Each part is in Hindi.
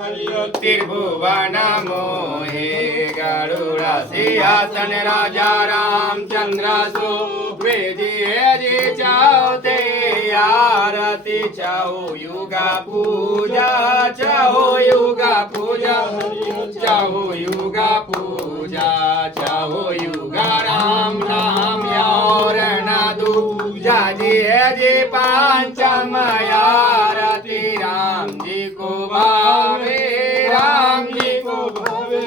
त्रिभुवन मोहे गरुड़ सिंहासन राजा रामचंद्र सो वेदी चाहते आरती चाहो युगा पूजा चाहो युगा पूजा चाहो युगा पूजा चाहो युगा राम नाम और ना दूजा जी पांचम आरती राम जी को भावे राम जी को भावे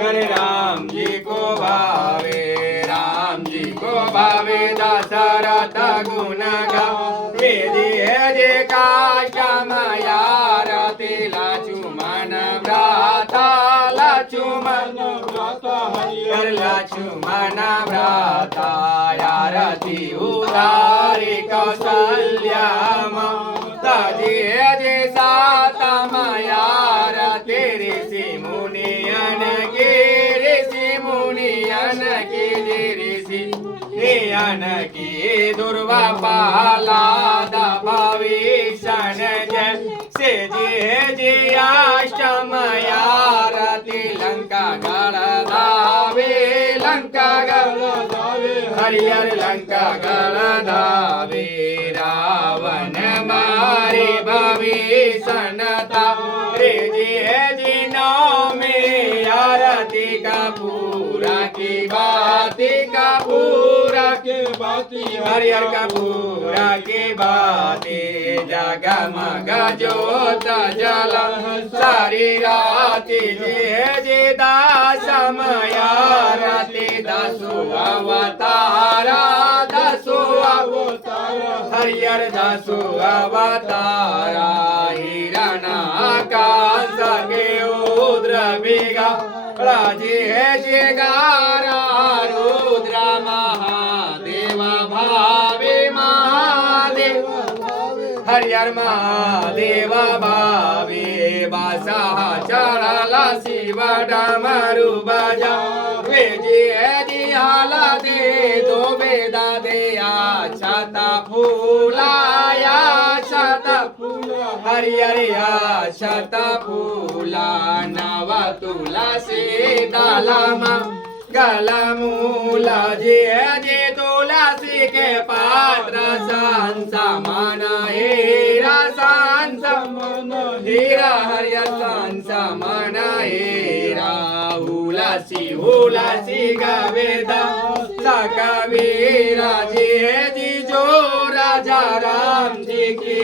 हरे राम जी को भावे राम जी को भावे दशरथ गुण गावे जे काष्टम आरती लक्ष्मण भ्राता लक्ष्मण हर लक्ष्मण भ्राता आरती उदारी कौशल्या माता जे सातम आरती ऋषि मुनियन के ऋषि मुनियन की दुर्वा पाला भविष्ण से जे अष्टम आरती लंका गढ़ धावे लंका गढ़ धावे हरिहर लंका गढ़ धावे रावण मारे भविष्णता रे जी नाम में आरती का पूरा की बाती का पूरा के बाती हरिहर का पूरा की बाती जगमग जोत जल सारी राती जे दासम आरती दसो अवतारा दसो अवतारा हरिहर दसो अवतारा हिरणाकाश के उद्र बिगा राजे गारा रुद्र महादेव भावे महादेव हरिहर महादेव भावे बासा चढ़ला शिव डमरू बजा जी हाला दे दो बेदा दे छता फूलाया छता फूला हरिहरिया छता फूला नव तुलसी दलमा गलमूला जे तुलसी के पात्र संस मन हीरा संस मन हीरा हरिहर संस मन हीरा हुलसी गवेदा कबीरा जी जो राजा राम जी की